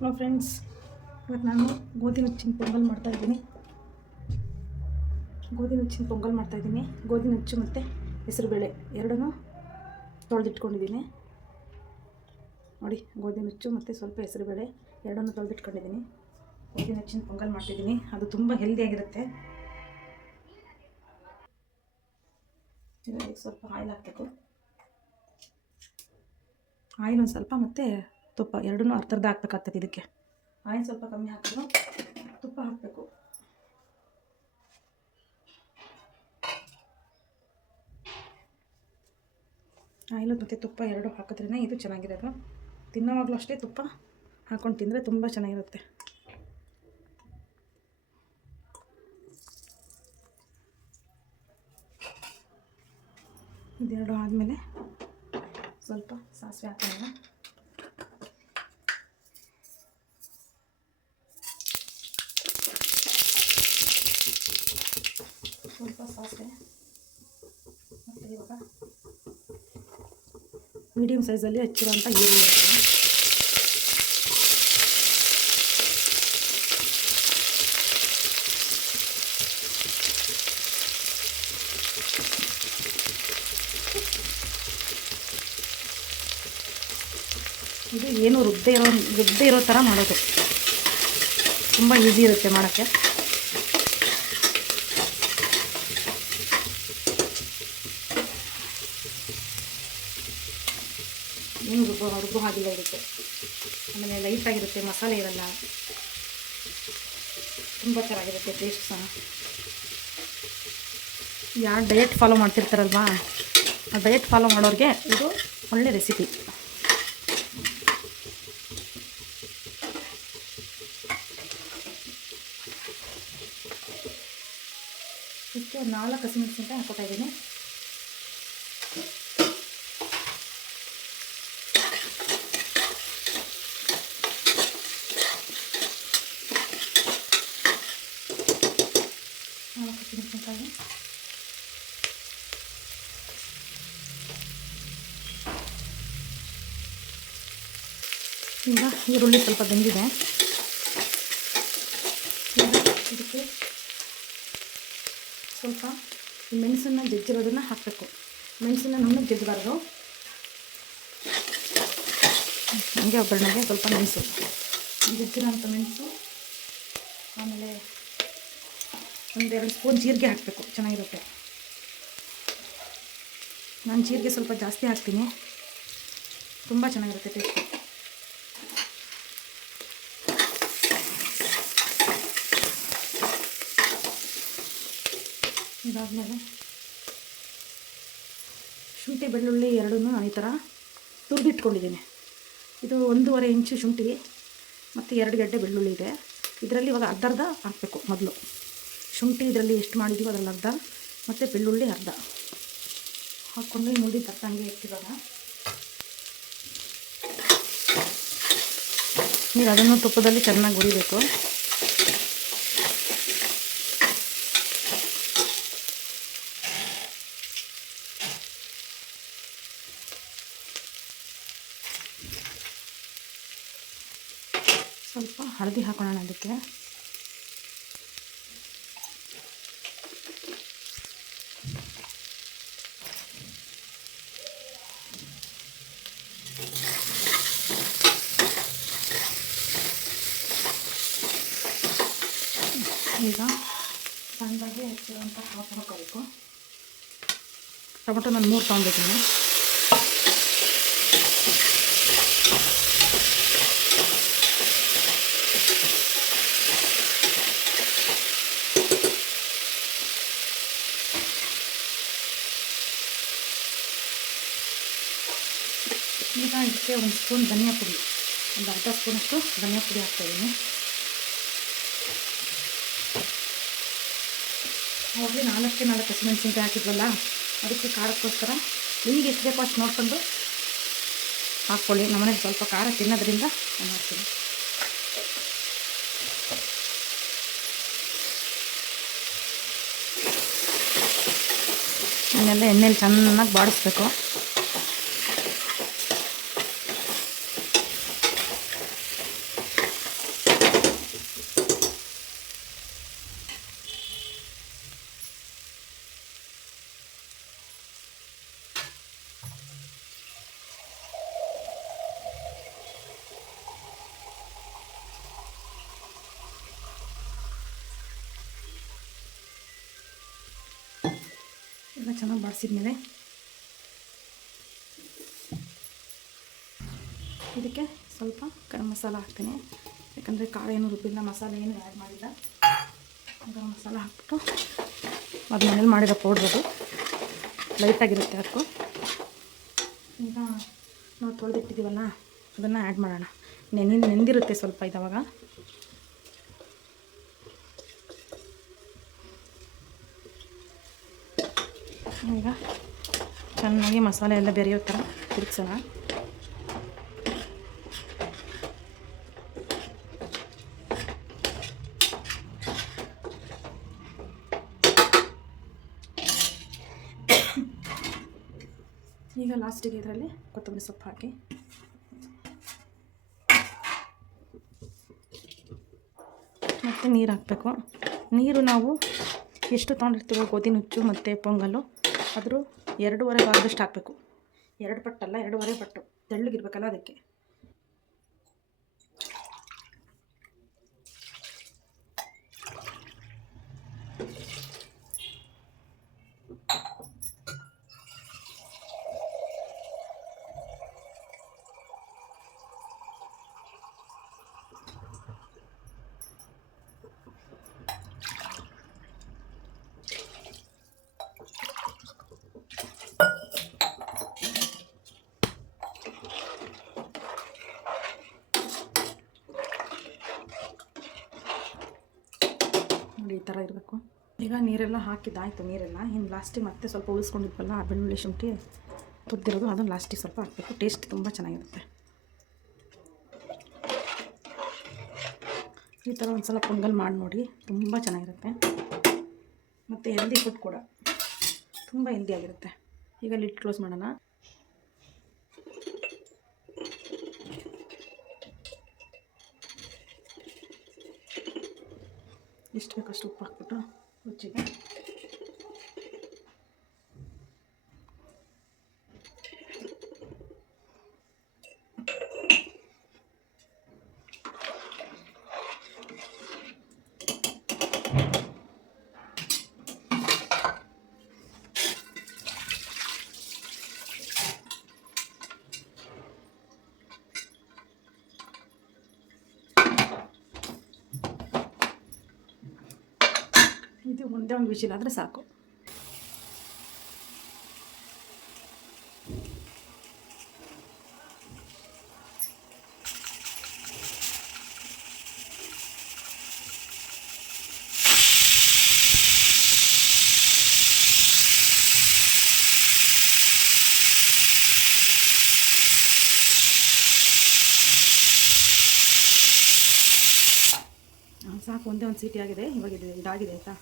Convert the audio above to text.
Hello friends, ಇವತ್ತು ನಾನು ಗೋಧಿ ನುಚ್ಚಿನ ಪೊಂಗಲ್ ಮಾಡ್ತಾಯಿದ್ದೀನಿ. ಗೋಧಿ ನುಚ್ಚು ಮತ್ತು ಹೆಸರುಬೇಳೆ ಎರಡನ್ನೂ ತೊಳೆದಿಟ್ಕೊಂಡಿದ್ದೀನಿ. ನೋಡಿ, ಗೋಧಿ ನುಚ್ಚು ಮತ್ತು ಸ್ವಲ್ಪ ಹೆಸರುಬೇಳೆ ಎರಡನ್ನೂ ತೊಳೆದಿಟ್ಕೊಂಡಿದ್ದೀನಿ. ಗೋಧಿ ನುಚ್ಚಿನ ಪೊಂಗಲ್ ಮಾಡ್ತಿದ್ದೀನಿ. ಅದು ತುಂಬ ಹೆಲ್ದಿಯಾಗಿರುತ್ತೆ. ಇದರಲ್ಲಿ ಸ್ವಲ್ಪ ಆಯಿಲ್ ಹಾಕಬೇಕು. ಆಯಿಲ್ ಒಂದು ಸ್ವಲ್ಪ ಮತ್ತು ತುಪ್ಪ ಎರಡನ್ನೂ ಅರ್ಧ ಹಾಕ್ಬೇಕಾಗ್ತದೆ. ಇದಕ್ಕೆ ಆಯಿಲ್ ಸ್ವಲ್ಪ ಕಮ್ಮಿ ಹಾಕಿದ್ರು ತುಪ್ಪ ಹಾಕಬೇಕು. ಆಯಿಲು ಮತ್ತು ತುಪ್ಪ ಎರಡು ಹಾಕಿದ್ರೇ ಇದು ಚೆನ್ನಾಗಿರೋದು. ತಿನ್ನೋವಾಗಲೂ ಅಷ್ಟೇ ತುಪ್ಪ ಹಾಕ್ಕೊಂಡು ತಿಂದರೆ ತುಂಬ ಚೆನ್ನಾಗಿರುತ್ತೆ. ಇದೆರಡು ಆದಮೇಲೆ ಸ್ವಲ್ಪ ಸಾಸಿವೆ ಹಾಕೋಣ. ಸ್ವಲ್ಪ ಸಾಸಿವೆ ಮತ್ತು ಇವಾಗ ಮೀಡಿಯಮ್ ಸೈಜಲ್ಲಿ ಹಚ್ಚಿರೋಂಥ ಈರುಳ್ಳಿ ಹಾಕೋಣ. ಇದು ಏನು ರುದ್ದೇ ಇರೋ ಥರ ಮಾಡೋದು. ತುಂಬ ಈಸಿ ಇರುತ್ತೆ ಮಾಡೋಕ್ಕೆ. ಏನು ರುಬ್ಬೋ ಹಾಗಿಲ್ಲ ಇರುತ್ತೆ. ಆಮೇಲೆ ಲೈಟಾಗಿರುತ್ತೆ, ಮಸಾಲೆ ಇರಲ್ಲ, ತುಂಬ ಚೆನ್ನಾಗಿರುತ್ತೆ ಟೇಸ್ಟ್ ಸಹ. ಯಾರು ಡಯಟ್ ಫಾಲೋ ಮಾಡ್ತಿರ್ತಾರಲ್ವಾ, ಆ ಡಯಟ್ ಫಾಲೋ ಮಾಡೋರಿಗೆ ಇದು ಒಳ್ಳೆ ರೆಸಿಪಿ. ಇದಕ್ಕೆ 4 ಹಸಿಮೆಣಸಿನಕಾಯಿ ಹಾಕ್ಕೊತಾ ಇದ್ದೀನಿ. ಈಗ ಈರುಳ್ಳಿ ಸ್ವಲ್ಪ ಬೆಂದಿದೆ. ಇದಕ್ಕೆ ಸ್ವಲ್ಪ ಮೆಣಸನ್ನು ಜಜ್ಜಿರೋದನ್ನು ಹಾಕಬೇಕು. ಮೆಣಸನ್ನು ನುಣ್ಣಗೆ ಜಜ್ಜಬಾರ್ದು. ಹಂಗೆ ಒಗ್ಗರಣೆಗೆ ಸ್ವಲ್ಪ ಮೆಣಸು, ಜಜ್ಜಿರೋಂಥ ಮೆಣಸು, ಆಮೇಲೆ 1-2 ಸ್ಪೂನ್ ಜೀರಿಗೆ ಹಾಕಬೇಕು. ಚೆನ್ನಾಗಿರುತ್ತೆ. ನಾನು ಜೀರಿಗೆ ಸ್ವಲ್ಪ ಜಾಸ್ತಿ ಹಾಕ್ತೀನಿ, ತುಂಬ ಚೆನ್ನಾಗಿರುತ್ತೆ ಟೇಸ್ಟ್. ಇದಾದಮೇಲೆ ಶುಂಠಿ ಬೆಳ್ಳುಳ್ಳಿ ಎರಡನ್ನೂ ನಾನು ಈ ಥರ ತುರಿದಿಟ್ಕೊಂಡಿದ್ದೀನಿ. ಇದು 1.5 ಇಂಚು ಶುಂಠಿ ಮತ್ತು 2 ಗೆಡ್ಡೆ ಬೆಳ್ಳುಳ್ಳಿ ಇದೆ. ಇದರಲ್ಲಿ ಇವಾಗ ಅರ್ಧ ಹಾಕಬೇಕು. ಮೊದಲು ಶುಂಠಿ ಇದರಲ್ಲಿ ಎಷ್ಟು ಮಾಡಿದ್ದೀವೋ ಅದರಲ್ಲಿ ಅರ್ಧ ಮತ್ತು ಬೆಳ್ಳುಳ್ಳಿ ಅರ್ಧ ಹಾಕ್ಕೊಂಡು ಮುಡಿ ತಕ್ಕಂಗೆ ಇಟ್ಟಿವಾಗ ಈಗ ಅದನ್ನು ತುಪ್ಪದಲ್ಲಿ ಚೆನ್ನಾಗಿ ಹುರಿಬೇಕು. ಸ್ವಲ್ಪ ಹಳದಿ ಹಾಕೋಣ ಅದಕ್ಕೆ. ಈಗ ಸಣ್ಣದಾಗಿ ಹೆಚ್ಚಿರುವಂಥ ಟೊಮೊಟೊ ಹಾಕೋಬೇಕು. ಟೊಮೊಟೊ ನಾನು 3 ತೊಗೊಂಡಿದ್ದೀನಿ. ಈಗ ಇದಕ್ಕೆ 1 ಸ್ಪೂನ್ ಧನಿಯಾ ಪುಡಿ, ಒಂದು ಅರ್ಧ ಸ್ಪೂನಷ್ಟು ಧನಿಯಾ ಪುಡಿ ಹಾಕ್ತಾಯಿದ್ದೀನಿ. ಅವಾಗಲೇ 4 ಹಸಿಮೆಣಸಿನ್ಕಾಯಿ ಹಾಕಿದ್ವಲ್ಲ, ಅದಕ್ಕೆ ಖಾರಕ್ಕೋಸ್ಕರ ನಿಮಗೆ ಎಷ್ಟು ಬೇಕೋ ಅಷ್ಟು ನೋಡ್ಕೊಂಡು ಹಾಕ್ಕೊಳ್ಳಿ. ನಮ್ಮನೇಲಿ ಸ್ವಲ್ಪ ಖಾರ ತಿನ್ನೋದ್ರಿಂದ ನಾನು ಹಾಕ್ತೀನಿ. ಇನ್ನೆಲ್ಲ ಎಣ್ಣೆಲಿ ಚೆನ್ನಾಗಿ ಬಾಡಿಸ್ಬೇಕು. ಎಲ್ಲ ಚೆನ್ನಾಗಿ ಬಾಡಿಸಿದ್ಮೇಲೆ ಇದಕ್ಕೆ ಸ್ವಲ್ಪ ಗರಂ ಮಸಾಲ ಹಾಕ್ತೀನಿ. ಯಾಕಂದರೆ ಕಾಳು ಏನು ರುಬ್ಬಿಲ್ಲ, ಮಸಾಲೆ ಏನು ಆ್ಯಡ್ ಮಾಡಿಲ್ಲ. ಗರಂ ಮಸಾಲ ಹಾಕ್ಬಿಟ್ಟು ಅದು ಮನೇಲಿ ಮಾಡಿರೋ ಪೌಡ್ರದು ಲೈಟಾಗಿರುತ್ತೆ. ಅದಕ್ಕೂ ಈಗ ನಾವು ತೊಳೆದಿಟ್ಟಿದ್ದೀವಲ್ಲ ಅದನ್ನು ಆ್ಯಡ್ ಮಾಡೋಣ. ನೆಂದಿರುತ್ತೆ ಸ್ವಲ್ಪ ಇದಾವಾಗ. ಈಗ ಚೆನ್ನಾಗಿ ಮಸಾಲೆ ಎಲ್ಲ ಬೆರೆಯೋ ಥರ ತಿರುಗಿಸೋಣ. ಈಗ ಲಾಸ್ಟಿಗೆ ಇದರಲ್ಲಿ ಕೊತ್ತಂಬರಿ ಸೊಪ್ಪು ಹಾಕಿ ಮತ್ತು ನೀರು ಹಾಕಬೇಕು. ನೀರು ನಾವು ಎಷ್ಟು ತೊಗೊಂಡಿರ್ತೀವೋ ಗೋಧಿ ನುಚ್ಚು ಮತ್ತು ಪೊಂಗಲ್ಲು ಅದ್ರ 2.5 ಭಾಗದಷ್ಟು ಹಾಕಬೇಕು. 2 ಪಟ್ಟಲ್ಲ, 2.5 ಪಟ್ಟು ತೆಳ್ಳಗಿರ್ಬೇಕಲ್ಲ ಅದಕ್ಕೆ. ನೋಡಿ ಈ ಥರ ಇರಬೇಕು. ಈಗ ನೀರೆಲ್ಲ ಹಾಕಿದ್ದಾಯಿತು. ನೀರೆಲ್ಲ ಇನ್ನು ಲಾಸ್ಟಿಗೆ ಮತ್ತೆ ಸ್ವಲ್ಪ ಉಳಿಸ್ಕೊಂಡಿದ್ವಲ್ಲ ಬೆಳ್ಳುಳ್ಳಿ ಶುಂಠಿ ತುದ್ದಿರೋದು, ಅದನ್ನು ಲಾಸ್ಟಿಗೆ ಸ್ವಲ್ಪ ಹಾಕಬೇಕು. ಟೇಸ್ಟ್ ತುಂಬ ಚೆನ್ನಾಗಿರುತ್ತೆ. ಈ ಥರ ಒಂದು ಸಲ ಪೊಂಗಲ್ ಮಾಡಿ ನೋಡಿ, ತುಂಬ ಚೆನ್ನಾಗಿರುತ್ತೆ. ಮತ್ತು ಹೆಲ್ದಿ ಫುಡ್ ಕೂಡ ತುಂಬ ಹೆಲ್ದಿಯಾಗಿರುತ್ತೆ. ಈಗ ಲಿಡ್ ಕ್ಲೋಸ್ ಮಾಡೋಣ. ಎಷ್ಟು ಬೇಕಷ್ಟು ಉಪ್ಪು ಹಾಕ್ಬಿಟ್ಟು ರುಚಿಗೆ ಇದು ಒಂದೇ ಒಂದು ವಿಷಲ್ ಆದರೆ ಸಾಕು. ಸಾಕು, ಒಂದೇ ಒಂದು ಸೀಟಿ ಆಗಿದೆ. ಇವಾಗ ಇದಾಗಿದೆ ಆಯಿತಾ.